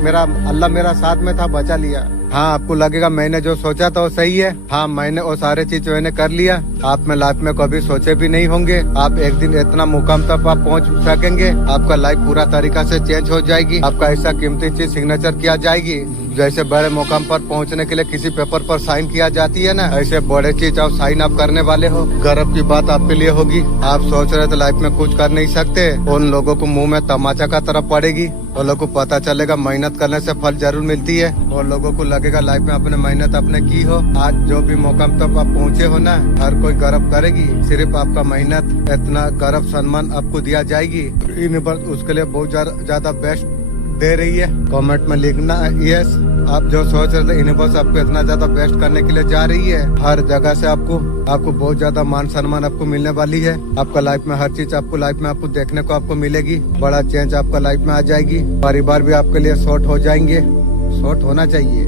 मेरा अल्लाह मेरा साथ में था, बचा लिया। हाँ, आपको लगेगा मैंने जो सोचा था वो सही है। हाँ, मैंने वो सारे चीज मैंने कर लिया। आप में लाइफ में कभी सोचे भी नहीं होंगे आप एक दिन इतना मुकाम तक आप पहुंच सकेंगे। आपका लाइफ पूरा तरीका से चेंज हो जाएगी। आपका ऐसा कीमती चीज सिग्नेचर किया जाएगी। जैसे बड़े मुकाम पर पहुंचने के लिए किसी पेपर पर साइन किया जाती है ना, ऐसे बड़े चीज आप साइन आप करने वाले हो। गर्व की बात आपके लिए होगी। आप सोच रहे थे लाइफ में कुछ कर नहीं सकते, उन लोगों को मुंह में तमाचा का तरफ पड़ेगी। और लोगों को पता चलेगा मेहनत करने से फल जरूर मिलती है। और लोगों को लगेगा लाइफ में अपने मेहनत आपने की हो। आज जो भी मुकाम तक आप पहुँचे हो ना, हर कोई गर्व करेगी। सिर्फ आपका मेहनत इतना गर्व सम्मान आपको दिया जाएगी। यूनिवर्स उसके लिए बहुत ज्यादा बेस्ट दे रही है। कमेंट में लिखना यस। आप जो सोच रहे थे यूनिवर्स आपको इतना ज्यादा बेस्ट करने के लिए जा रही है। हर जगह से आपको बहुत ज्यादा मान सम्मान आपको मिलने वाली है। आपका लाइफ में हर चीज आपको लाइफ में आपको देखने को आपको मिलेगी। बड़ा चेंज आपका लाइफ में आ जाएगी। परिवार भी आपके लिए शॉर्ट हो जाएंगे। शॉर्ट होना चाहिए।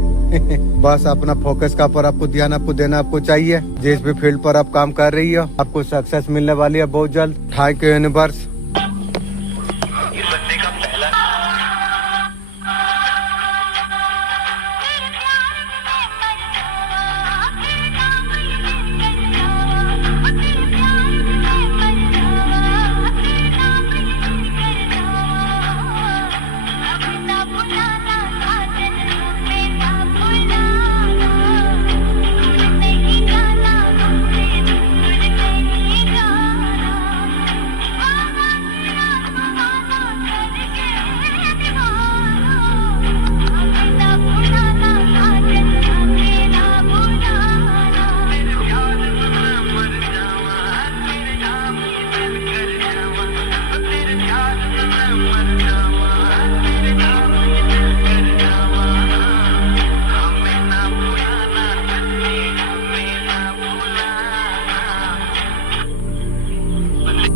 बस अपना फोकस का पर आपको ध्यान आपको देना आपको चाहिए। जिस भी फील्ड पर आप काम कर रही हो आपको सक्सेस मिलने वाली है बहुत जल्द। Thank you universe.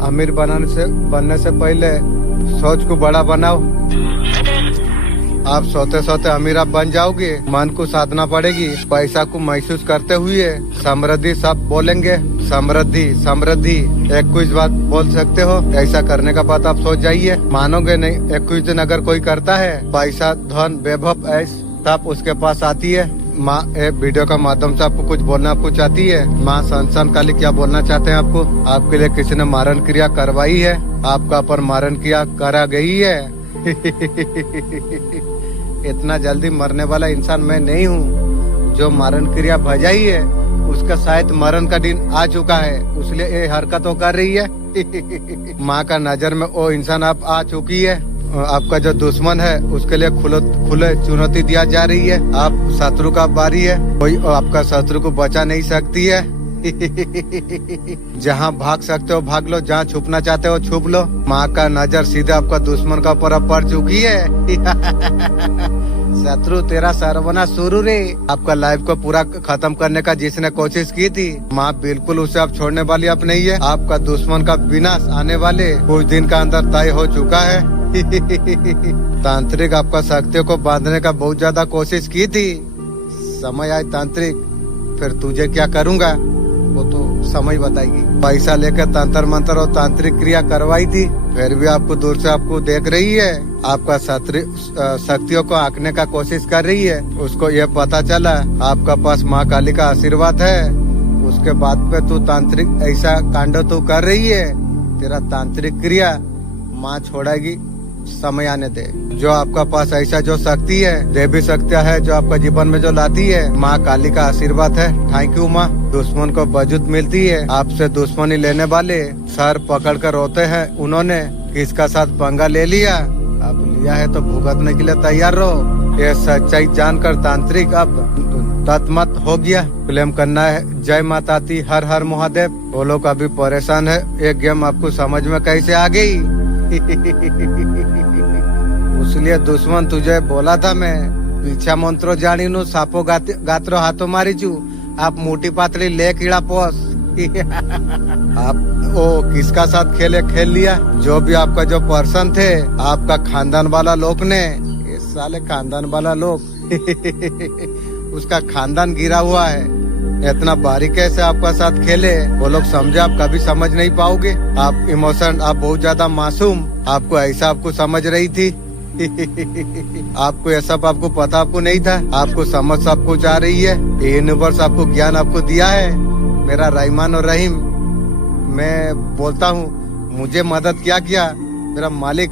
अमीर बनने से पहले सोच को बड़ा बनाओ। आप सोते सोते अमीर आप बन जाओगे। मन को साधना पड़ेगी। पैसा को महसूस करते हुए समृद्धि सब बोलेंगे। समृद्धि समृद्धि एक कुछ बात बोल सकते हो। ऐसा करने का बात आप सोच जाइए, मानोगे नहीं। एक कुछ दिन अगर कोई करता है, पैसा धन वैभव ऐश तब उसके पास आती है। माँ एक वीडियो का माध्यम से आपको कुछ बोलना आपको चाहती है। माँ संसान काली क्या बोलना चाहते हैं आपको। आपके लिए किसी ने मारण क्रिया करवाई है। आपका पर मारण क्रिया करा गई है। इतना जल्दी मरने वाला इंसान मैं नहीं हूँ। जो मारण क्रिया भजाई है उसका शायद मरण का दिन आ चुका है, इसलिए ये हरकत कर रही है। माँ का नजर में वो इंसान आप आ चुकी है। आपका जो दुश्मन है उसके लिए खुले चुनौती दिया जा रही है। आप शत्रु का बारी है, कोई आपका शत्रु को बचा नहीं सकती है। जहाँ भाग सकते हो भाग लो, जहाँ छुपना चाहते हो छुप लो। माँ का नजर सीधे आपका दुश्मन का ऊपर पड़ चुकी है। शत्रु तेरा सर्वनाश शुरू रे। आपका लाइफ को पूरा खत्म करने का जिसने कोशिश की थी, माँ बिल्कुल उसे आप छोड़ने वाली आप नहीं है। आपका दुश्मन का विनाश आने वाले कुछ दिन का अंदर तय हो चुका है। तांत्रिक आपका शक्तियों को बांधने का बहुत ज्यादा कोशिश की थी। समय आए तांत्रिक, फिर तुझे क्या करूँगा वो तो समय बताएगी। पैसा लेकर तंत्र मंत्र और तांत्रिक क्रिया करवाई थी, फिर भी आपको दूर से आपको देख रही है। आपका शक्तियों को आंकने का कोशिश कर रही है। उसको ये पता चला आपका पास माँ काली का आशीर्वाद है। उसके बाद पे तू तांत्रिक ऐसा कांड तू कर रही है। तेरा तांत्रिक क्रिया माँ छोड़ेगी, समय आने दे। जो आपका पास ऐसा जो शक्ति है, देवी शक्तियाँ है जो आपका जीवन में जो लाती है, माँ काली का आशीर्वाद है। थैंक यू माँ। दुश्मन को वजूद मिलती है। आपसे दुश्मनी लेने वाले सर पकड़ कर रोते हैं। उन्होंने किसका साथ पंगा ले लिया, अब लिया है तो भुगतने के लिए तैयार रहो। ये सच्चाई जानकर तांत्रिक अब तत्मत हो गया। क्लेम करना है जय माता दी, हर हर महादेव। वो लोग अभी परेशान है। ये गेम आपको समझ में कैसे आ गई? इसलिए दुश्मन तुझे बोला था मैं, पीछा मंत्रो जानी नु सापो गात्रो हाथों मारी चू। आप मोटी पातली ले कीड़ा पोस। आप ओ किसका साथ खेल लिया। जो भी आपका जो पर्सन थे, आपका खानदान वाला लोग ने, ये साले खानदान वाला लोग उसका खानदान गिरा हुआ है। इतना बारीकी से आपका साथ खेले, वो लोग समझे आप कभी समझ नहीं पाओगे। आप इमोशन, आप बहुत ज्यादा मासूम, आपको ऐसा आपको समझ रही थी। आपको ये सब आपको पता आपको नहीं था, आपको समझ सब कुछ आ रही है। यूनिवर्स आपको ज्ञान आपको दिया है। मेरा रहमान और रहीम, मैं बोलता हूँ मुझे मदद क्या किया, मेरा मालिक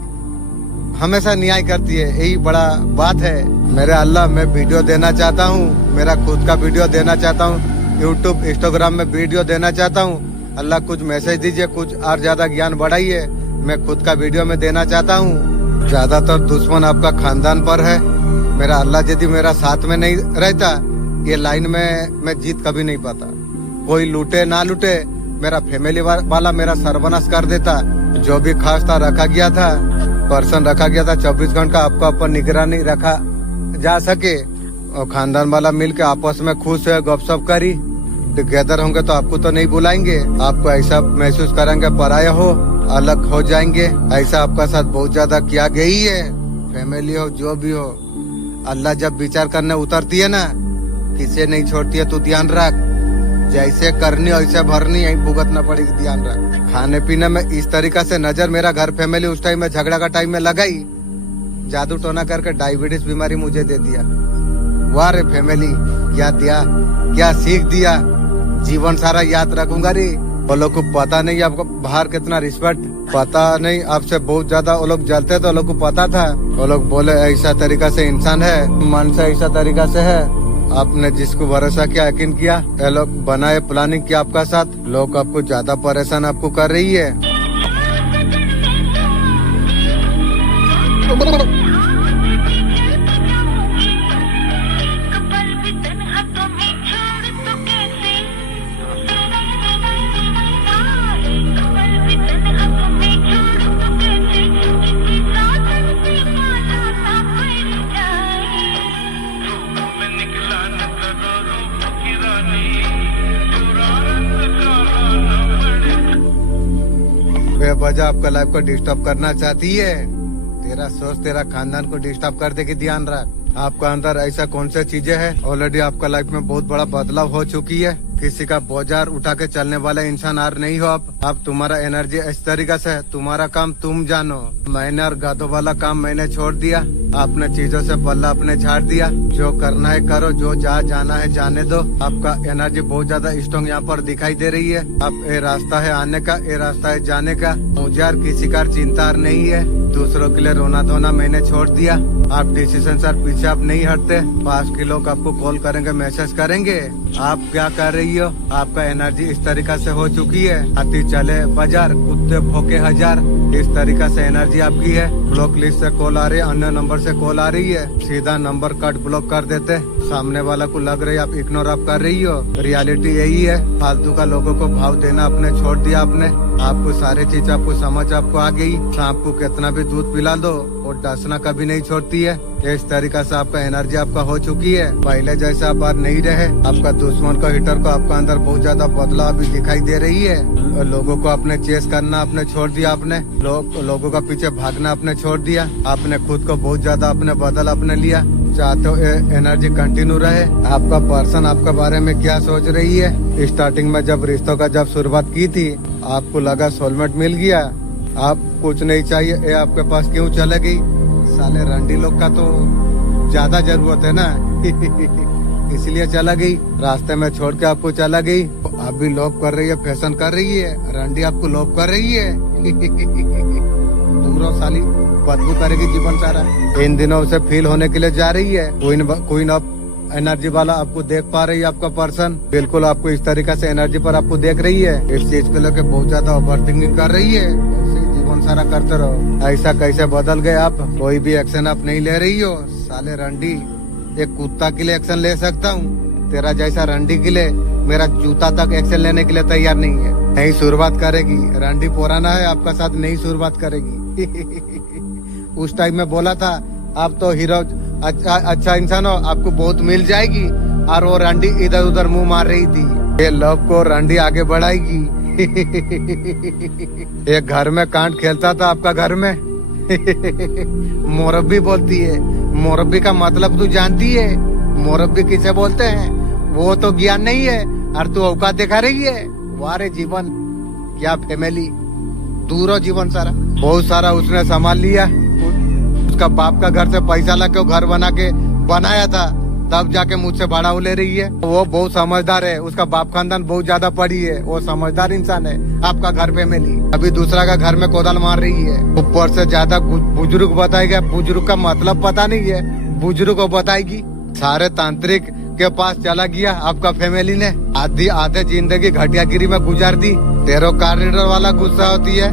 हमेशा न्याय करती है, यही बड़ा बात है। मेरे अल्लाह, मैं वीडियो देना चाहता हूँ, मेरा खुद का वीडियो देना चाहता हूँ, यूट्यूब इंस्टाग्राम में वीडियो देना चाहता हूँ। अल्लाह कुछ मैसेज दीजिए, कुछ और ज्यादा ज्ञान बढ़ाइए, मैं खुद का वीडियो में देना चाहता हूँ। ज्यादातर दुश्मन आपका खानदान पर है। मेरा अल्लाह यदि मेरा साथ में नहीं रहता, ये लाइन में मैं जीत कभी नहीं पाता। कोई लूटे ना लूटे, मेरा फैमिली वाला मेरा सर्वनाश कर देता। जो भी खास था रखा गया था, पर्सन रखा गया था 24 घंटा आपका ऊपर निगरानी रखा जा सके, और खानदान वाला मिलके आपस में खुश है, गपशप करी, टुगेदर होंगे तो आपको तो नहीं बुलाएंगे, आपको ऐसा महसूस करेंगे पराया हो, अलग हो जाएंगे। ऐसा आपका साथ बहुत ज्यादा किया गई है। फैमिली हो जो भी हो, अल्लाह जब विचार करने उतरती है ना, किसे नहीं छोड़ती है। तू ध्यान रख, जैसे करनी वैसे भरनी, यही भुगतना पड़ेगी, ध्यान रख। खाने पीने में इस तरीका से नजर मेरा घर फैमिली उस टाइम में झगड़ा का टाइम में लगाई, जादू टोना करके डायबिटीज बीमारी मुझे दे दिया। वाह रे फैमिली, क्या दिया, क्या सीख दिया, जीवन सारा याद रखूंगा रे। वो लोग को पता नहीं आपको बाहर कितना रिस्पेक्ट, पता नहीं आपसे बहुत ज्यादा वो लोग जलते, तो लोग को पता था। वो लोग बोले ऐसा तरीका से इंसान है, मन से ऐसा तरीका से है। आपने जिसको भरोसा किया, यकीन किया, ये लोग बनाए प्लानिंग किया आपका साथ, लोग आपको ज्यादा परेशान आपको कर रही है। बेवजह आपका लाइफ को डिस्टर्ब करना चाहती है, तेरा सोच तेरा खानदान को डिस्टर्ब कर देगी। ध्यान रख, आपका अंदर ऐसा कौन सा चीजें है, ऑलरेडी आपका लाइफ में बहुत बड़ा बदलाव हो चुकी है। किसी का बोझार उठा के चलने वाला इंसान और नहीं हो आप तुम्हारा एनर्जी इस तरीका से है, तुम्हारा काम तुम जानो। मैंने और गादों वाला काम मैंने छोड़ दिया, आपने चीजों से पल्ला अपने झाड़ दिया। जो करना है करो, जो जहाँ जाना है जाने दो। आपका एनर्जी बहुत ज्यादा स्ट्रॉन्ग यहाँ पर दिखाई दे रही है। अब ये रास्ता है आने का, ये रास्ता है जाने का। मुझे और किसी का चिंता नहीं है, दूसरों के लिए रोना धोना मैंने छोड़ दिया। आप डिसीजन सर पीछे आप नहीं हटते। पास के लोग आपको कॉल करेंगे, मैसेज करेंगे, आप क्या कर रही हो। आपका एनर्जी इस तरीका से हो चुकी है, हाथी चले बाजार, कुत्ते भौंके हजार, इस तरीका से एनर्जी आपकी है। ब्लॉक लिस्ट से कॉल आ रही है, अन्य नंबर से कॉल आ रही है, सीधा नंबर कट ब्लॉक कर देते। सामने वाला को लग रही है आप इग्नोर आप कर रही हो, रियलिटी यही है। फालतू का लोगों को भाव देना आपने छोड़ दिया। आपको सारी चीज आपको समझ आपको आ गई। सांप को कितना भी दूध पिला दो और डसना कभी नहीं छोड़ती है। इस तरीका से आपका एनर्जी आपका हो चुकी है। पहले जैसा आप नहीं रहे। आपका दुश्मन का हिटर को आपका अंदर बहुत ज्यादा बदलाव अभी दिखाई दे रही है। लोगों को आपने चेस करना आपने छोड़ दिया। आपने लोगों का पीछे भागना आपने छोड़ दिया। आपने खुद को बहुत ज्यादा आपने बदल आपने लिया। चाहते हो एनर्जी कंटिन्यू रहे। आपका पर्सन आपके बारे में क्या सोच रही है। स्टार्टिंग में जब रिश्तों का जब शुरुआत की थी, आपको लगा सोलमेट मिल गया, आप कुछ नहीं चाहिए, ये आपके पास क्यों चले गई। साले रंडी लोग का तो ज्यादा जरूरत है ना इसलिए चला गई। रास्ते में छोड़ के आपको चला गई। अभी लॉब कर रही है, फैशन कर रही है, रंडी आपको लॉब कर रही है दूरों साली बदबू करेगी जीवन सारा। इन दिनों उसे फील होने के लिए जा रही है। कोई न एनर्जी वाला आपको देख पा रही है। आपका पर्सन बिल्कुल आपको इस तरीका से एनर्जी पर आपको देख रही है। इस चीज को लेकर बहुत ज्यादा ओवर थिंकिंग कर रही है। जीवन सारा करते रहो। ऐसा कैसे बदल गए आप। कोई भी एक्शन आप नहीं ले रही हो। साले रंडी, एक कुत्ता के लिए एक्शन ले सकता हूँ, तेरा जैसा रंडी के लिए मेरा जूता तक एक्शन लेने के लिए तैयार नहीं है। नहीं शुरुआत करेगी। रंडी पुराना है, आपका साथ नहीं शुरुआत करेगी उस टाइम में बोला था आप तो हीरो अच्छा इंसान हो, आपको बहुत मिल जाएगी। और वो रंडी इधर उधर मुंह मार रही थी। ये लव को रंडी आगे बढ़ाएगी एक घर में कांट खेलता था आपका घर में मोरब्बी बोलती है। मोरब्बी का मतलब तू जानती है। मोरब्बी किसे बोलते हैं, वो तो ज्ञान नहीं है और तू औकात दिखा रही है। वारे जीवन, क्या फैमिली, दूर हो जीवन सारा। बहुत सारा उसने संभाल लिया। उसका बाप का घर से पैसा ला के वो घर बना के बनाया था, तब जाके मुझसे भाड़ा वो ले रही है। वो बहुत समझदार है, उसका बाप खानदान बहुत ज्यादा पढ़ी है, वो समझदार इंसान है। आपका घर पे मिली, अभी दूसरा का घर में कोदाल मार रही है। ऊपर से ज्यादा बुजुर्ग बताएगा, बुजुर्ग का मतलब पता नहीं है, बुजुर्ग को बताएगी। सारे तांत्रिक के पास चला गया आपका फैमिली ने, आधे जिंदगी घटियागिरी में गुजार दी। तेरो कॉरिडोर वाला गुस्सा होती है।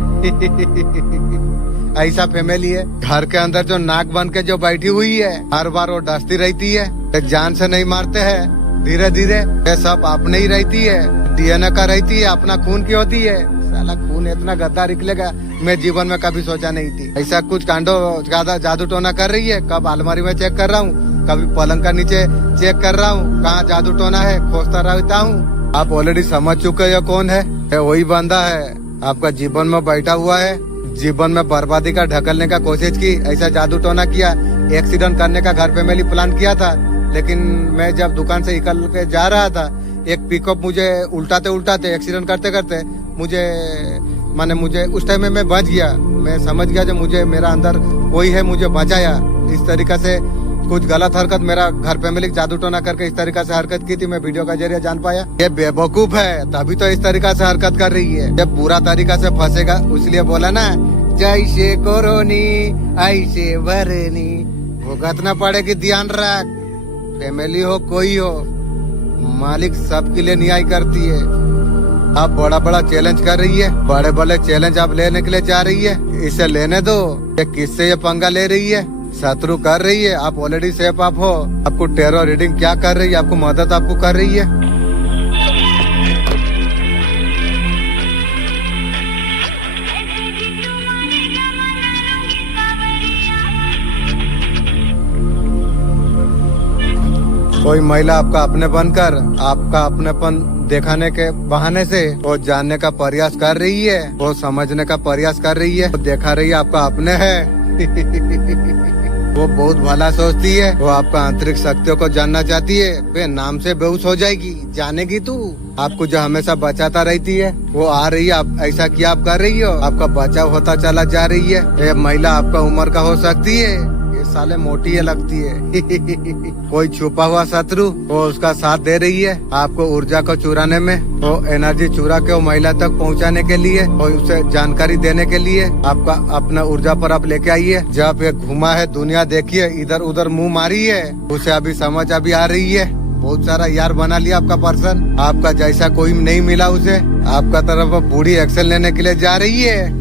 ऐसा फैमिली है। घर के अंदर जो नाक बन के जो बैठी हुई है, हर बार वो डसती रहती है। जान से नहीं मारते हैं, धीरे धीरे ये सब अपने ही रहती है। डीएनए का रहती है, अपना खून की होती है। साला खून इतना गद्दा निकलेगा, मैं जीवन में कभी सोचा नहीं थी। ऐसा कुछ कांडो ज्यादा जादू टोना कर रही है। कब अलमारी में चेक कर रहा हूँ, कभी पलंग का नीचे चेक कर रहा हूँ, कहाँ जादू टोना है खोजता रहता हूँ। आप ऑलरेडी समझ चुके हो कौन है, वही बंदा है आपका जीवन में बैठा हुआ है। जीवन में बर्बादी का ढकलने का कोशिश की, ऐसा जादू टोना किया, एक्सीडेंट करने का घर पे मैंने प्लान किया था। लेकिन मैं जब दुकान से निकल के जा रहा था, एक पिकअप मुझे उल्टाते एक्सीडेंट करते करते मुझे उस टाइम में मैं बच गया। मैं समझ गया जो मुझे मेरा अंदर कोई है, मुझे बचाया। इस तरीके से कुछ गलत हरकत मेरा घर फैमिली जादू टोना करके इस तरीके से हरकत की थी, मैं वीडियो का जरिए जान पाया। ये बेवकूफ है, तभी तो इस तरीका से हरकत कर रही है। जब बुरा तरीका से फंसेगा, इसलिए बोला ना, जैसे कोरोनी ऐसे भरनी, भुगतना पड़ेगी। ध्यान रख, फैमिली हो कोई हो, मालिक सबके लिए न्याय करती है। आप बड़ा बड़ा चैलेंज कर रही है, बड़े बड़े चैलेंज आप लेने के लिए जा रही है, इसे लेने दो। ये किससे ये पंगा ले रही है, शत्रु कर रही है। आप ऑलरेडी सेफ आप हो। आपको टेरो रीडिंग क्या कर रही है, आपको मदद आपको कर रही है। कोई महिला आपका अपने बनकर आपका अपनेपन दिखाने के बहाने से वो जानने का प्रयास कर रही है, वो समझने का प्रयास कर रही है, वो देखा रही है आपका अपने है। वो बहुत भला सोचती है, वो आपका आंतरिक शक्तियों को जानना चाहती है। वे नाम से बेहोश हो जाएगी, जानेगी तू। आपको जो हमेशा बचाता रहती है, वो आ रही है। आप ऐसा क्या आप कर रही हो, आपका बचाव होता चला जा रही है। ये महिला आपका उम्र का हो सकती है, ये साले मोटी है लगती है। कोई छुपा हुआ शत्रु वो उसका साथ दे रही है आपको ऊर्जा को चुराने में, वो एनर्जी चुरा के वो महिला तक पहुंचाने के लिए और उसे जानकारी देने के लिए आपका अपना ऊर्जा पर आप लेके आइए। जब ये घुमा है दुनिया देखिए, इधर उधर मुंह मारी है, उसे अभी समझ अभी आ रही है। बहुत सारा यार बना लिया आपका पर्सन, आपका जैसा कोई नहीं मिला उसे। आपका तरफ बूढ़ी एक्शन लेने के लिए जा रही है।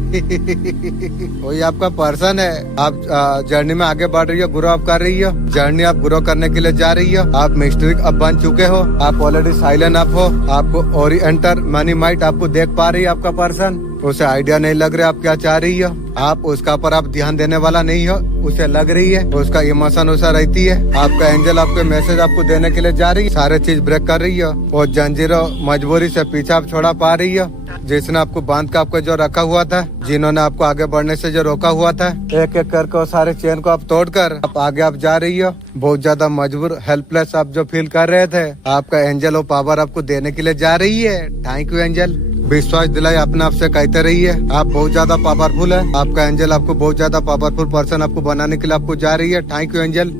वही आपका पर्सन है। आप जर्नी में आगे बढ़ रही हो, ग्रो अप कर रही हो। जर्नी आप ग्रो करने के लिए जा रही हो। आप मिस्ट्रिक अब बन चुके हो, आप ऑलरेडी साइलेंट अप हो। आपको ओरिएंटर मनी माइट आपको देख पा रही है आपका पर्सन। उसे आइडिया नहीं लग रहा आप क्या चाह रही हो, आप उसका पर आप ध्यान देने वाला नहीं हो, उसे लग रही है। उसका इमोशन उसा रहती है। आपका एंजल आपके मैसेज आपको देने के लिए जा रही है, सारे चीज ब्रेक कर रही हो। वो जंजीरों मजबूरी से पीछे आप छोड़ा पा रही हो। जिसने आपको बांध के आपको जो रखा हुआ था, जिन्होंने आपको आगे बढ़ने से जो रोका हुआ था, एक एक करके वो सारे चेन को आप तोड़कर आप आगे आप जा रही हो। बहुत ज्यादा मजबूर हेल्पलेस आप जो फील कर रहे थे, आपका एंजल वो पावर आपको देने के लिए जा रही है। Thank you angel. विश्वास दिलाए अपने आप से कहते रहिए, आप बहुत ज्यादा पावरफुल है। आपका एंजल आपको बहुत ज्यादा पावरफुल पर्सन आपको बनाने के लिए आपको जा रही है। Thank you angel.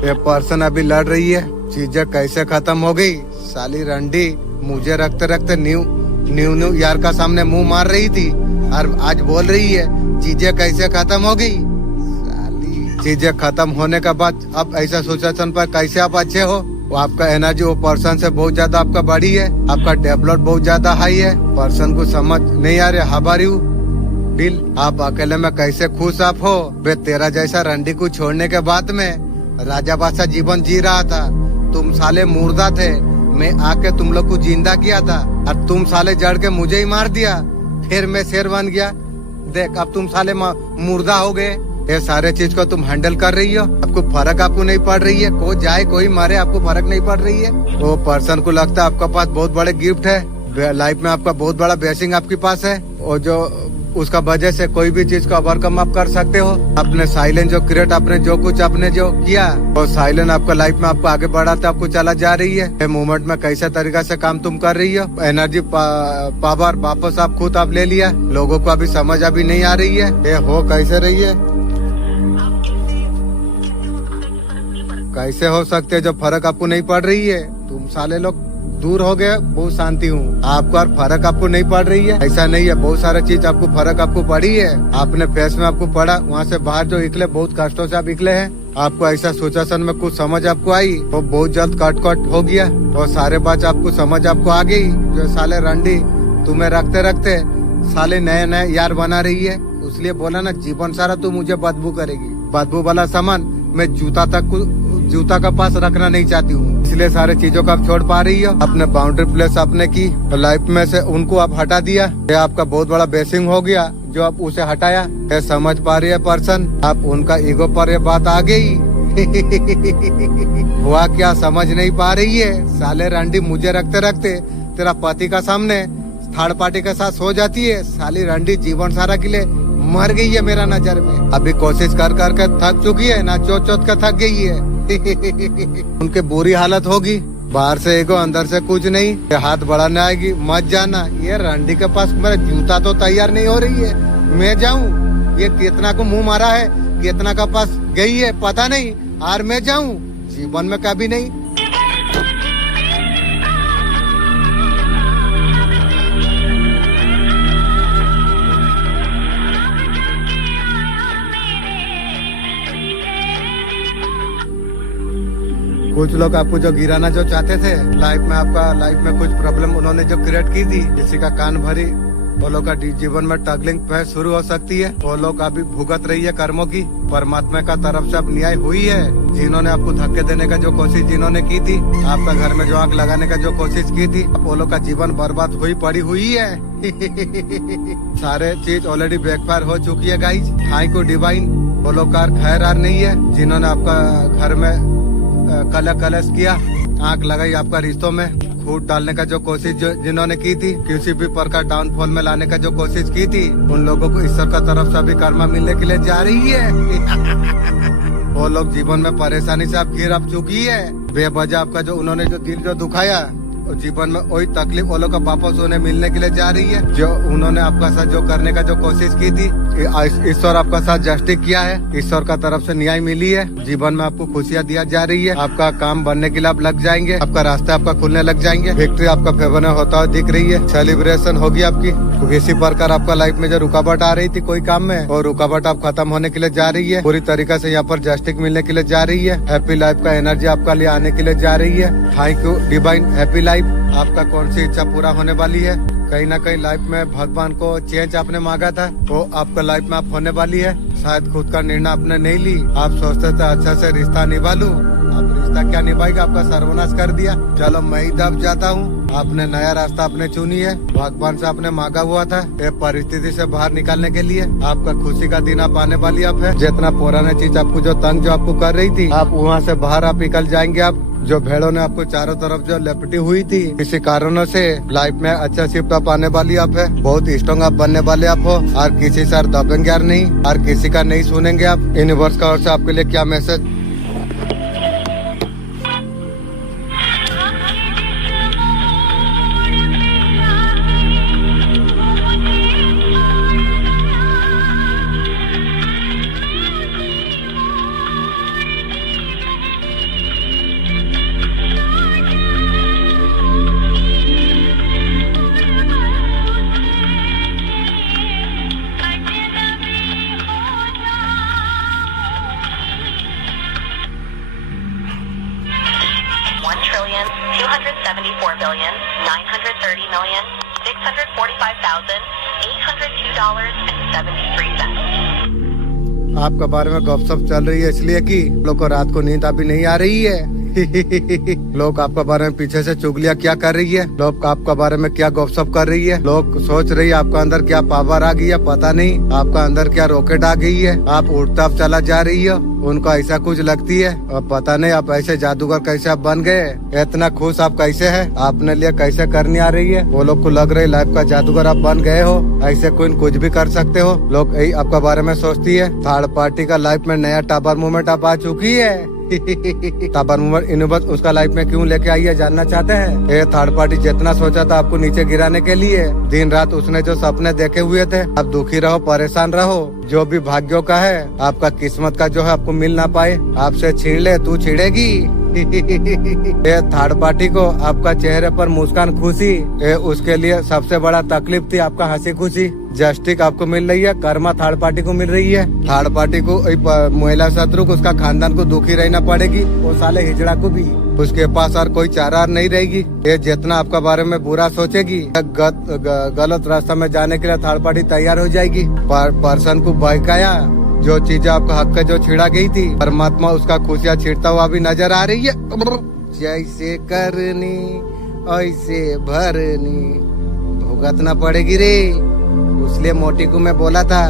ये पर्सन अभी लड़ रही है, चीजें कैसे खत्म हो गई। साली रंडी मुझे रखते रखते न्यू यार का सामने मुंह मार रही थी और आज बोल रही है चीजें कैसे खत्म हो गई। साली चीजें खत्म होने के बाद अब ऐसा सिचुएशन पर कैसे आप अच्छे हो। वो आपका एनर्जी वो पर्सन से बहुत ज्यादा आपका बड़ी है, आपका डेवलप बहुत ज्यादा हाई है। पर्सन को समझ नहीं आ रहा हाबारी दिल, आप अकेले में कैसे खुश आप हो। वे तेरा जैसा रंडी को छोड़ने के बाद में राजा बादशाह जीवन जी रहा था। तुम साले मुर्दा थे, मैं आके तुम लोग को जिंदा किया था और तुम साले जड़ के मुझे ही मार दिया। फिर मैं शेर बन गया। देख अब तुम साले मुर्दा हो गए। ये सारे चीज को तुम हैंडल कर रही हो, आपको फर्क आपको नहीं पड़ रही है। कोई जाए कोई मारे, आपको फर्क नहीं पड़ रही है। वो पर्सन को लगता है आपके पास बहुत बड़े गिफ्ट है, लाइफ में आपका बहुत बड़ा ब्लेसिंग आपके पास है, और जो उसका वजह से कोई भी चीज को ओवरकम आप कर सकते हो। अपने साइलेंट जो क्रिएट, आपने जो कुछ आपने जो किया, वो साइलेंट आपका लाइफ में आपको आगे बढ़ाते आपको चला जा रही है। मूवमेंट में कैसे तरीका से काम तुम कर रही हो, एनर्जी पावर वापस आप खुद आप ले लिया। लोगों को अभी समझ अभी नहीं आ रही है ये हो कैसे रही है, कैसे हो सकते है जो फर्क आपको नहीं पड़ रही है। तुम साले लोग दूर हो गए, बहुत शांति हूँ। आपको और फर्क आपको नहीं पड़ रही है, ऐसा नहीं है। बहुत सारा चीज आपको फर्क आपको पड़ी है, आपने फेस में आपको पड़ा। वहाँ से बाहर जो निकले बहुत कष्टों से आप निकले हैं। आपको ऐसा सिचुएशन में कुछ समझ आपको आई, वो बहुत जल्द कट हो गया और सारे बात आपको समझ आपको आ गई। जो साले रंडी तुम्हें रखते रखते साले नए नए यार बना रही है। इसलिए बोला ना, जीवन सारा तू मुझे बदबू करेगी। बदबू वाला सामान मैं जूता का पास रखना नहीं चाहती हूँ, इसलिए सारे चीजों को आप छोड़ पा रही हो। अपने बाउंड्री प्लेस आपने की, लाइफ में से उनको आप हटा दिया। ये आपका बहुत बड़ा बेसिंग हो गया जो आप उसे हटाया। ये समझ पा रही है पर्सन, आप उनका ईगो पर ये बात आ गई। हुआ क्या समझ नहीं पा रही है। साले रंडी मुझे रखते रखते तेरा पति का सामने थर्ड पार्टी के साथ सो जाती है। साली रंडी जीवन सारा के लिए मर गई है मेरा नजर में। अभी कोशिश कर के थक चुकी है ना, चोट के थक गई है। उनके बुरी हालत होगी, बाहर से ईगो अंदर से कुछ नहीं। हाथ बढ़ाने आएगी, मत जाना। ये रंडी के पास मेरा जूता तो तैयार नहीं हो रही है, मैं जाऊं। ये कितना को मुंह मारा है, कितना का पास गई है पता नहीं, और मैं जाऊं जीवन में कभी नहीं। कुछ लोग आपको जो गिराना जो चाहते थे लाइफ में, आपका लाइफ में कुछ प्रॉब्लम उन्होंने जो क्रिएट की थी, किसी का कान भरी, वो लोग का जीवन में टगलिंग शुरू हो सकती है। वो लोग अभी भुगत रही है कर्मों की। परमात्मा का तरफ से अब न्याय हुई है। जिन्होंने आपको धक्के देने का जो कोशिश जिन्होंने की थी, आपका घर में जो आग लगाने का जो कोशिश की थी, वो लोग का जीवन बर्बाद हुई पड़ी हुई है। सारे चीज ऑलरेडी बैकफायर हो चुकी है गाइस। Thank you divine. वो लोग का खैर आर नहीं है जिन्होंने आपका घर में कलश किया, आग लगाई आपका रिश्तों में, फूट डालने का जो कोशिश जिन्होंने की थी, किसी भी प्रकार डाउनफॉल में लाने का जो कोशिश की थी, उन लोगों को ईश्वर का तरफ से अभी कर्मा मिलने के लिए जा रही है। वो लोग जीवन में परेशानी से आप घिर आप चुकी है। बेवजह आपका जो उन्होंने जो दिल जो दुखाया, जीवन में वही तकलीफ वो लोग का वापस उन्हें मिलने के लिए जा रही है। जो उन्होंने आपका साथ जो करने का जो कोशिश की थी, ईश्वर आपका साथ जस्टिस किया है। ईश्वर का तरफ से न्याय मिली है। जीवन में आपको खुशियाँ दिया जा रही है। आपका काम बनने के लिए आप लग जाएंगे, आपका रास्ता आपका खुलने लग जाएंगे। विक्ट्री आपका फेवर में होता हुआ दिख रही है। सेलिब्रेशन होगी आपकी। किसी प्रकार आपका लाइफ में जो रुकावट आ रही थी कोई काम में, और रुकावट आप खत्म होने के लिए जा रही है। पूरी तरीके से यहाँ पर जस्टिस मिलने के लिए जा रही है। हैप्पी लाइफ का एनर्जी आपका लिए आने के लिए जा रही है। Thank you divine. Happy life. आपका कौन सी इच्छा पूरा होने वाली है। कहीं ना कहीं लाइफ में भगवान को चेंज आपने मांगा था, वो आपका लाइफ में आप होने वाली है। शायद खुद का निर्णय आपने नहीं ली। आप सोचते थे अच्छा से रिश्ता निभा लूं, आप रिश्ता क्या निभाएगा, आपका सर्वनाश कर दिया। चलो मैं ही दब जाता हूँ। आपने नया रास्ता आपने चुनी है। भगवान से आपने मांगा हुआ था ये परिस्थिति से बाहर निकालने के लिए। आपका खुशी का दिन आप आने वाली आप है। जितना पुराना चीज आपको जो तंग जो आपको कर रही थी, आप वहाँ से बाहर आप निकल जाएंगे। आप जो भेड़ों ने आपको चारों तरफ जो लपटी हुई थी, किसी कारणों से लाइफ में अच्छा शिफ्ट आप आने वाली आप है। बहुत स्ट्रॉन्ग आप बनने वाले आप हो, और किसी से दबेंगे यार नहीं, और किसी का नहीं सुनेंगे आप। यूनिवर्स का ओर से आपके लिए क्या मैसेज। $1,275,930,645,802.73। आपका बारे में गपशप चल रही है इसलिए कि लोग को रात को नींद अभी नहीं आ रही है। लोग आपका बारे में पीछे से चुगलियाँ क्या कर रही है, लोग आपका बारे में क्या गपशप कर रही है, लोग सोच रही है आपका अंदर क्या पावर आ गई है, पता नहीं आपका अंदर क्या रॉकेट आ गई है, आप उड़ता चला जा रही हो, उनको ऐसा कुछ लगती है। और पता नहीं आप ऐसे जादूगर कैसे आप बन गए, इतना खुश आप कैसे है, आपने लिए कैसे करनी आ रही है। वो लोग को लग रही लाइफ का जादूगर आप बन गए हो, ऐसे कोई कुछ भी कर सकते हो। लोग यही आपका बारे में सोचती है। थर्ड पार्टी का लाइफ में नया टावर मूवमेंट आप आ चुकी है। टावर मूवमेंट यूनिवर्स उसका लाइफ में क्यों लेके आई है जानना चाहते हैं। ये थर्ड पार्टी जितना सोचा था आपको नीचे गिराने के लिए, दिन रात उसने जो सपने देखे हुए थे, आप दुखी रहो, परेशान रहो, जो भी भाग्यों का है, आपका किस्मत का जो है आपको मिल ना पाए, आपसे छीन ले तू छिड़ेगी। ये थर्ड पार्टी को आपका चेहरे पर मुस्कान खुशी, ये उसके लिए सबसे बड़ा तकलीफ थी आपका हंसी खुशी। जस्टिस आपको मिल रही है, कर्मा थर्ड पार्टी को मिल रही है। थर्ड पार्टी को महिला शत्रु को, उसका खानदान को दुखी रहना पड़ेगी, वो साले हिजड़ा को भी, उसके पास और कोई चारा नहीं रहेगी। ये जितना आपका बारे में बुरा सोचेगी, गलत रास्ता में जाने के लिए थर्ड पार्टी तैयार हो जाएगी। पर्सन को बहकाया, जो चीजें आपका हक का जो छिड़ा गई थी, परमात्मा उसका खुशियाँ छिड़ता हुआ भी नजर आ रही है। जैसे करनी ऐसे भरनी, भुगतना पड़ेगी रे। इसलिए मोटी को मैं बोला था,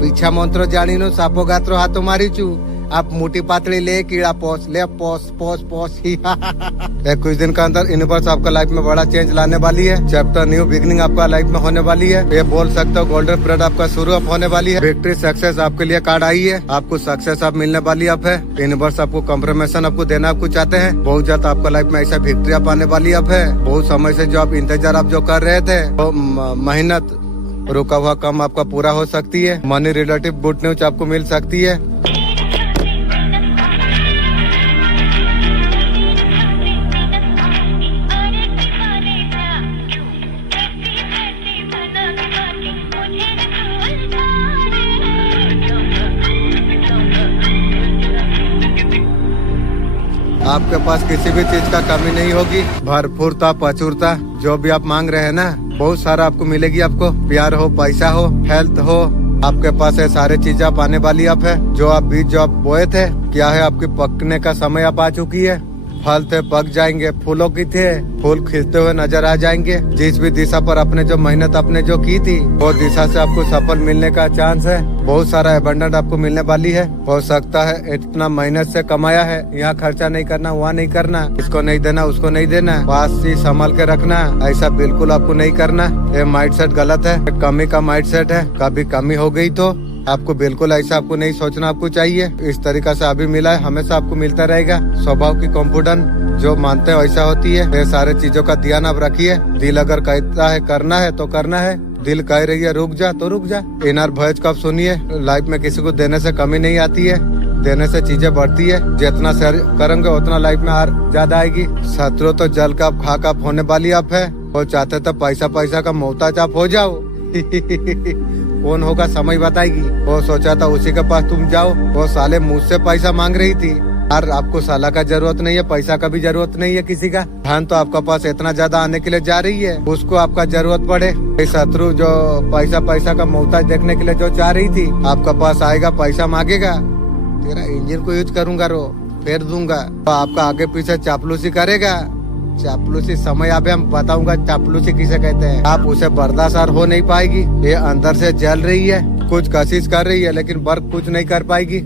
पीछा मंत्रो जानी नो सापो गात्रो हाथों मारी चू, आप मोटी पातड़ी ले कीड़ा पोस ले पोस पोस पोस ही। कुछ दिन के अंदर यूनिवर्स आपका लाइफ में बड़ा चेंज लाने वाली है। चैप्टर न्यू बिगनिंग आपका लाइफ में होने वाली है। ये बोल सकते हो गोल्डन पीरियड आपका शुरू अब होने वाली है। विक्ट्री सक्सेस आपके लिए कार्ड आई है, आपको सक्सेस अब मिलने वाली अब है। यूनिवर्स आपको कंफर्मेशन आपको देना आपको चाहते हैं। बहुत ज्यादा आपका लाइफ में ऐसा विक्ट्री आप आने वाली अब है। बहुत समय से जो आप इंतजार आप जो कर रहे थे, वो मेहनत रुका हुआ काम आपका पूरा हो सकती है। मनी रिलेटिव गुड न्यूज आपको मिल सकती है। आपके पास किसी भी चीज का कमी नहीं होगी, भरपूरता प्रचुरता जो भी आप मांग रहे हैं ना, बहुत सारा आपको मिलेगी। आपको प्यार हो, पैसा हो, हेल्थ हो, आपके पास ये सारे चीजें आप आने वाली आप है। जो आप बीज जो आप बोए थे, क्या है आपके पकने का समय आप आ चुकी है। फल थे पक जाएंगे, फूलों की थे फूल खिलते हुए नजर आ जाएंगे। जिस भी दिशा पर आपने जो मेहनत आपने जो की थी, वो दिशा से आपको सफल मिलने का चांस है। बहुत सारा एबंडेंट आपको मिलने वाली है। हो सकता है इतना मेहनत से कमाया है, यहाँ खर्चा नहीं करना, वहाँ नहीं करना, इसको नहीं देना, उसको नहीं देना, पास ही संभाल के रखना, ऐसा बिल्कुल आपको नहीं करना। ये माइंडसेट गलत है, कमी का माइंडसेट है। कभी कमी हो गई तो आपको बिल्कुल ऐसा आपको नहीं सोचना आपको चाहिए। इस तरीका से अभी मिला है, हमेशा आपको मिलता रहेगा। स्वभाव की कॉन्फिडेंस जो मानते हैं वैसा होती है। ये सारे चीजों का ध्यान आप रखिए। दिल अगर कहता है करना है तो करना है, दिल कह रही है रुक जा तो रुक जा। इनर वॉइस को आप सुनिए। लाइफ में किसी को देने से कमी नहीं आती है, देने से चीजें बढ़ती है। जितना शेयर करेंगे उतना लाइफ में और ज्यादा आएगी। शत्रु तो जल का खा का होने वाली आप है। वो चाहते तो पैसा पैसा का मोहताज आप हो जाओ। कौन होगा समय बताएगी। वो सोचा था उसी के पास तुम जाओ, वो साले मुझसे पैसा मांग रही थी। और आपको साला का जरूरत नहीं है, पैसा का भी जरूरत नहीं है किसी का। धन तो आपका पास इतना ज्यादा आने के लिए जा रही है, उसको आपका जरूरत पड़े। शत्रु जो पैसा पैसा का मोहताज देखने के लिए जो चाह रही थी, आपका पास आएगा, पैसा मांगेगा, तेरा इंजन को यूज करूंगा रो फेर दूंगा, तो आपका आगे पीछे चापलूसी करेगा। चापलूसी समय आवे हम बताऊंगा चापलूसी किसे कहते हैं। आप उसे बर्दाश्त हो नहीं पाएगी। ये अंदर से जल रही है, कुछ कोशिश कर रही है लेकिन वर्क कुछ नहीं कर पाएगी।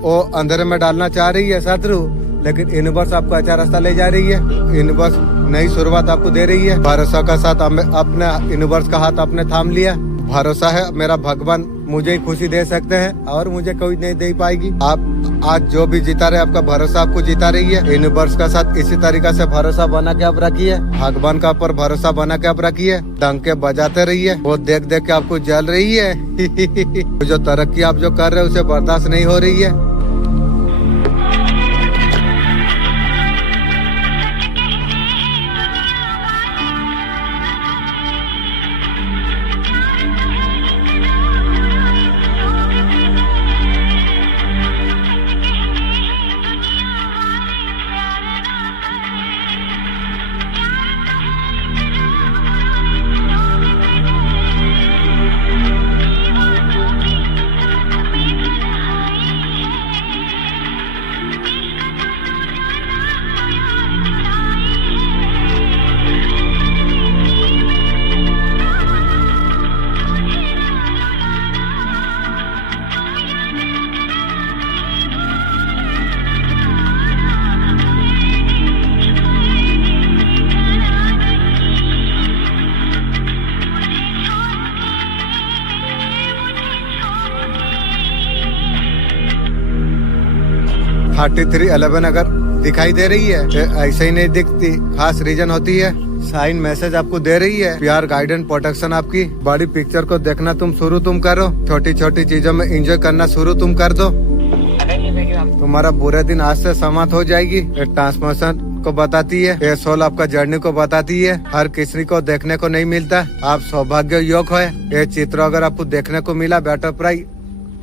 वो अंधेरे में डालना चाह रही है शत्रु, लेकिन यूनिवर्स आपको अच्छा रास्ता ले जा रही है। यूनिवर्स नई शुरुआत आपको दे रही है। भरोसा का साथ अपने यूनिवर्स का हाथ आपने थाम लिया। भरोसा है मेरा भगवान मुझे ही खुशी दे सकते हैं और मुझे कोई नहीं दे पाएगी। आप आज जो भी जीता रहे, आपका भरोसा आपको जीता रही है। यूनिवर्स का साथ इसी तरीका से भरोसा बना के आप रखिए। भगवान का ऊपर भरोसा बना के आप रखिए। डंके बजाते रहिए। वो देख देख के आपको जल रही है। जो तरक्की आप जो कर रहे हैं उसे बर्दाश्त नहीं हो रही है। 3311 अगर दिखाई दे रही है, ऐसे ही नहीं दिखती, खास रीजन होती है। साइन मैसेज आपको दे रही है, प्यार गाइडेंस प्रोटेक्शन आपकी। बड़ी पिक्चर को देखना तुम करो, छोटी छोटी चीजों में एंजॉय करना शुरू तुम कर दो। तुम्हारा बुरे दिन आज से समाप्त हो जाएगी। ये ट्रांसमिशन को बताती है, ये सोल आपका जर्नी को बताती है। हर किसी को देखने को नहीं मिलता, आप सौभाग्य योग है। ये चित्र अगर आपको देखने को मिला, बेटर प्राइस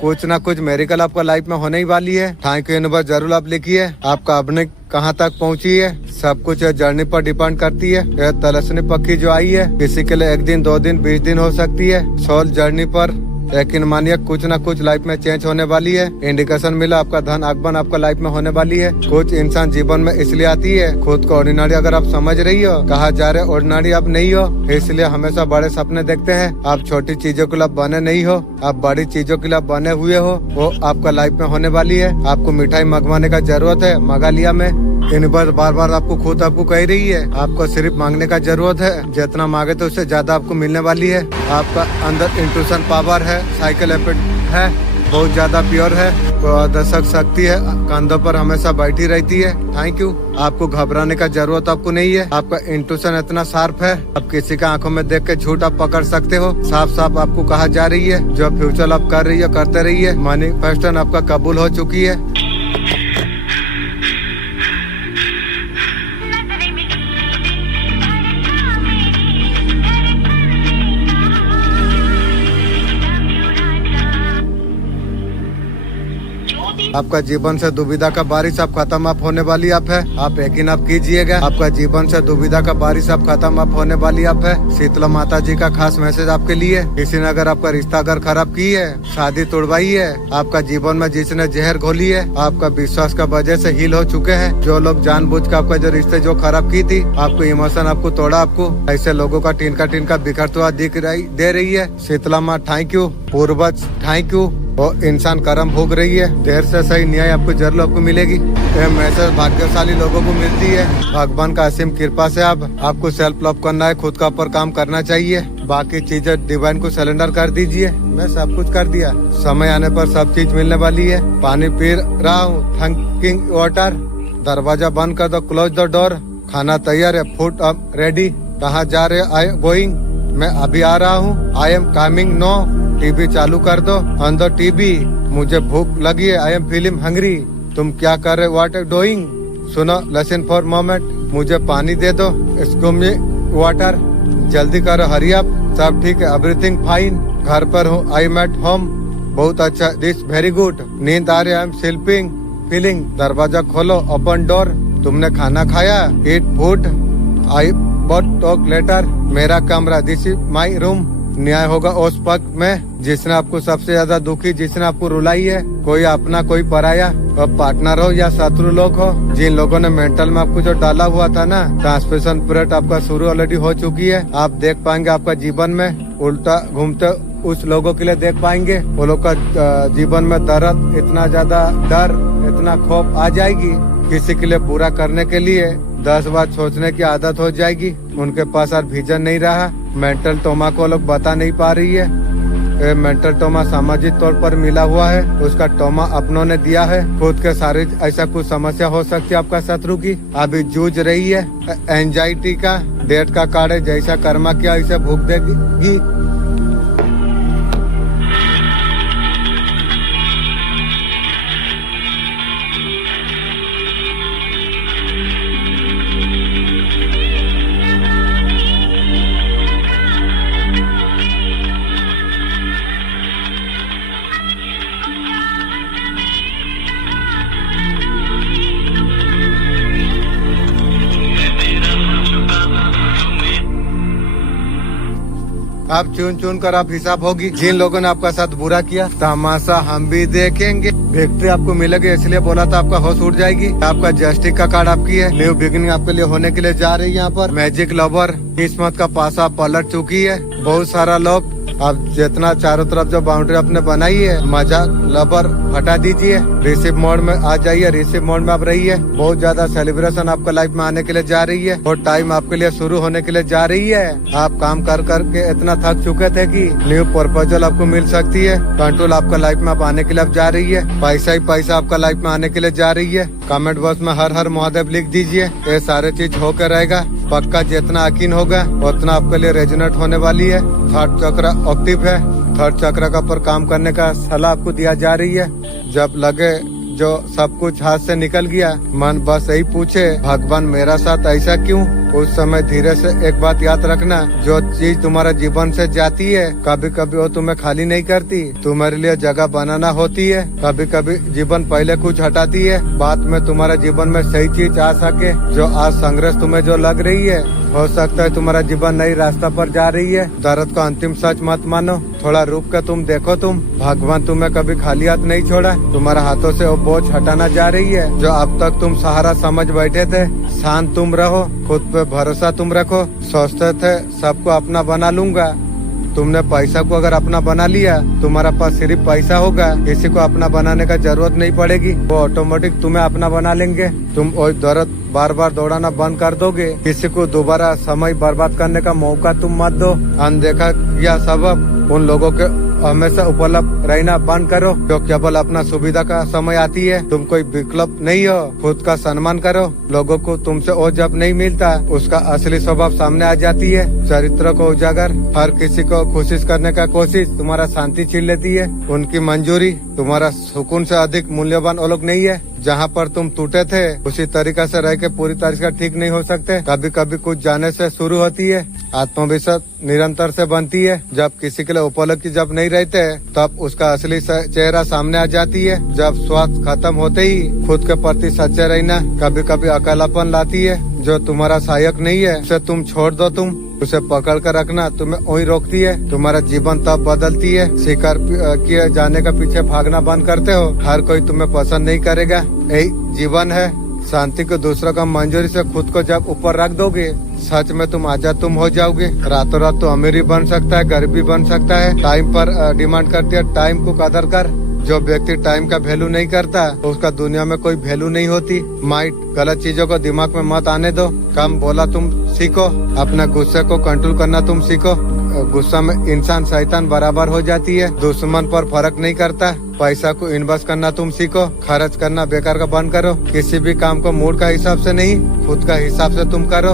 कुछ ना कुछ मेरिकल आपका लाइफ में होने ही वाली है। थैंक यू यूनिवर्स जरूर आप लिखिए, आपका अपने कहाँ तक पहुँची है, सब कुछ जर्नी पर डिपेंड करती है। यह तलस्नी पक्की जो आई है, किसी के लिए 1 दिन 2 दिन 20 दिन हो सकती है। सोल जर्नी पर लेकिन मानिए कुछ ना कुछ लाइफ में चेंज होने वाली है। इंडिकेशन मिला, आपका धन आगमन आपका लाइफ में होने वाली है। कुछ इंसान जीवन में इसलिए आती है, खुद को ऑर्डिनरी अगर आप समझ रही हो, कहा जा रहे ऑर्डिनरी आप नहीं हो, इसलिए हमेशा बड़े सपने देखते हैं। आप छोटी चीजों के लिए बने नहीं हो, आप बड़ी चीजों के लिए बने हुए हो, वो आपका लाइफ में होने वाली है। आपको मिठाई मंगवाने का जरूरत है, मंगा लिया मैं। यूनिवर्स बार बार आपको खुद आपको कह रही है, आपको सिर्फ मांगने का जरूरत है। जितना मांगे तो उससे ज्यादा आपको मिलने वाली है। आपका अंदर इंट्यूशन पावर है, साइकिल एफिड है, बहुत ज्यादा प्योर है, दर्शक शक्ति है, कंधों पर हमेशा बैठी रहती है। Thank you. आपको घबराने का जरूरत आपको नहीं है, आपका इंट्यूशन इतना शार्प है, आप किसी का आंखों में देख के झूठ आप पकड़ सकते हो। साफ साफ आपको कहा जा रही है, जो फ्यूचर आप कर रही है करते रहिए। मैनिफेस्टेशन आपका कबूल हो चुकी है। आपका जीवन से दुविधा का बारिश आप खत्म आप होने वाली आप है। आप यकीन आप कीजिएगा, आपका जीवन से दुविधा का बारिश आप खत्म आप होने वाली आप है। शीतला माता जी का खास मैसेज आपके लिए। किसी ने अगर आपका रिश्ता अगर खराब की है, शादी तोड़वाई है, आपका जीवन में जिसने जहर घोली है, आपका विश्वास का वजह से हील हो चुके हैं। जो लोग जानबूझ कर आपका जो रिश्ते जो खराब की थी, आपको इमोशन आपको तोड़ा, आपको ऐसे लोगों का टिनका बिखरता हुआ दिख रही दे रही है। शीतला माँ थैंक यू, पूर्वज थैंक यू। वो इंसान कर्म भोग रही है, देर से सही न्याय आपको जरूर आपको मिलेगी। यह मैसेज भाग्यशाली लोगों को मिलती है। भगवान का असीम कृपा से आपको सेल्फ लव करना है, खुद का ऊपर काम करना चाहिए। बाकी चीजें डिवाइन को सिलेंडर कर दीजिए। मैं सब कुछ कर दिया, समय आने पर सब चीज मिलने वाली है। पानी पी रहा हूँ, थैंकिंग वाटर। दरवाजा बंद कर दो, क्लोज द डोर। खाना तैयार है, फूड अब रेडी। कहाँ जा रहे आई एम गोइंग, मैं अभी आ रहा हूँ। I am coming no. TV चालू कर दो, ऑन द टीवी। मुझे भूख लगी है, आई एम फीलिंग हंग्री। तुम क्या कर रहे, व्हाट आर डूइंग। सुनो, लिसन फॉर मोमेंट। मुझे पानी दे दो, इसको मी वाटर। जल्दी करो, हरी अप। सब ठीक है, एवरीथिंग फाइन। घर पर हूँ, आई एम एट होम। बहुत अच्छा, दिस वेरी गुड। नींद आ रही, आई एम स्लीपिंग फीलिंग। दरवाजा खोलो, ओपन डोर। तुमने खाना खाया, eat food. I but talk later. मेरा कमरा, दिस इज माई रूम। न्याय होगा उस पक्ष में जिसने आपको सबसे ज्यादा दुखी, जिसने आपको रुलाई है। कोई अपना कोई पराया, अब पार्टनर हो या शत्रु लोग हो, जिन लोगों ने मेंटल में आपको जो डाला हुआ था ना, ट्रांसमिशन पीरियड आपका शुरू ऑलरेडी हो चुकी है। आप देख पाएंगे आपका जीवन में उल्टा घूमते उस लोगों के लिए देख पाएंगे। वो लोग का जीवन में दर्द, इतना ज्यादा डर, इतना खौफ आ जाएगी। किसी के लिए बुरा करने के लिए 10 बार सोचने की आदत हो जाएगी। उनके पास और विजन नहीं रहा। मेंटल टोमा को लोग बता नहीं पा रही है। मेंटल टोमा सामाजिक तौर पर मिला हुआ है, उसका टोमा अपनों ने दिया है। खुद के सारे ऐसा कुछ समस्या हो सकती है आपका शत्रु की, अभी जूझ रही है। एंजाइटी का डेट का कार्ड है, जैसा कर्मा किया ऐसा भूख देगी। आप चुन चुन कर आप हिसाब होगी। जिन लोगों ने आपका साथ बुरा किया, तमाशा हम भी देखेंगे। विक्ट्री आपको मिलेगी, इसलिए बोला था आपका होश उड़ जाएगी। आपका जस्टिस का कार्ड आपकी है। न्यू बिगिनिंग आपके लिए होने के लिए जा रही है। यहाँ पर मैजिक लवर, किस्मत का पासा पलट चुकी है। बहुत सारा लोग अब जितना चारों तरफ जो बाउंड्री आपने बनाई है, मजाक लबर हटा दीजिए, रिसीव मोड में आ जाइए। रिसीव मोड में आप रहिए। बहुत ज्यादा सेलिब्रेशन आपका लाइफ में आने के लिए जा रही है और टाइम आपके लिए शुरू होने के लिए जा रही है। आप काम कर के इतना थक चुके थे कि न्यू प्रपोजल आपको मिल सकती है। कंट्रोल आपका लाइफ में आप आने के लिए अब जा रही है। पैसा ही पैसा आपका लाइफ में आने के लिए जा रही है। कमेंट बॉक्स में हर हर महादेव लिख दीजिए। ये सारे चीज होकर रहेगा पक्का। जितना यकीन होगा उतना आपके लिए रेजोनेट होने वाली है। थर्ड चक्र एक्टिव है। थर्ड चक्र का पर काम करने का सलाह आपको दिया जा रही है। जब लगे जो सब कुछ हाथ से निकल गया, मन बस यही पूछे भगवान मेरा साथ ऐसा क्यों। उस समय धीरे से एक बात याद रखना, जो चीज तुम्हारा जीवन से जाती है कभी कभी वो तुम्हें खाली नहीं करती, तुम्हारे लिए जगह बनाना होती है। कभी कभी जीवन पहले कुछ हटाती है, बाद में तुम्हारा जीवन में सही चीज आ सके। जो आज संघर्ष तुम्हें जो लग रही है, हो सकता है तुम्हारा जीवन नई रास्ता पर जा रही है। दर्द का अंतिम सच मत मानो, थोड़ा रुक कर तुम देखो। भगवान तुम्हें कभी खाली हाथ नहीं छोड़ा। तुम्हारा हाथों से वो बोझ हटाना जा रही है जो अब तक तुम सहारा समझ बैठे थे। शांत तुम रहो, खुद पे भरोसा तुम रखो। सोचते थे सबको अपना बना लूंगा, तुमने पैसा को अगर अपना बना लिया, तुम्हारा पास सिर्फ पैसा होगा, किसी को अपना बनाने का जरूरत नहीं पड़ेगी। वो ऑटोमेटिक तुम्हें अपना बना लेंगे। तुम वही दर्द बार बार दौड़ाना बंद कर दोगे। किसी को दोबारा समय बर्बाद करने का मौका तुम मत दो। अनदेखा या सबब उन लोगों के हमेशा उपलब्ध रहना बंद करो जो केवल अपना सुविधा का समय आती है। तुम कोई विकल्प नहीं हो। खुद का सम्मान करो। लोगों को तुमसे वो जब नहीं मिलता, उसका असली स्वभाव सामने आ जाती है। चरित्र को उजागर, हर किसी को कोशिश करने का कोशिश तुम्हारा शांति छीन लेती है। उनकी मंजूरी तुम्हारा सुकून से अधिक मूल्यवान वो लोग नहीं है। जहाँ पर तुम टूटे थे उसी तरीका से रह के पूरी तरीके ठीक नहीं हो सकते। कभी कभी कुछ जाने से शुरू होती है। आत्मविश्वास निरंतर से बनती है। जब किसी के लिए उपलब्धि जब नहीं रहते तब उसका असली चेहरा सामने आ जाती है। जब स्वार्थ खत्म होते ही खुद के प्रति सच्चे रहना कभी कभी अकेलापन लाती है। जो तुम्हारा सहायक नहीं है उसे तुम छोड़ दो। तुम उसे पकड़ कर रखना तुम्हें वही रोकती है। तुम्हारा जीवन तब बदलती है। शिकार किए जाने का पीछे भागना बंद करते हो। हर कोई तुम्हें पसंद नहीं करेगा, यही जीवन है। शांति को दूसरों का मंजूरी से खुद को जब ऊपर रख दोगे, सच में तुम आजाद तुम हो जाओगे। रातों रात तो अमीर भी बन सकता है, गरीब भी बन सकता है। टाइम पर डिमांड करती है, टाइम को कदर कर। जो व्यक्ति टाइम का वैल्यू नहीं करता उसका दुनिया में कोई वैल्यू नहीं होती। माइंड गलत चीजों को दिमाग में मत आने दो। कम बोला तुम सीखो। अपना गुस्से को कंट्रोल करना तुम सीखो। गुस्सा में इंसान शैतान बराबर हो जाती है। दुश्मन पर फर्क नहीं करता। पैसा को इन्वेस्ट करना तुम सीखो। खर्च करना बेकार का बंद करो। किसी भी काम को मूड का हिसाब से नहीं, खुद का हिसाब से तुम करो।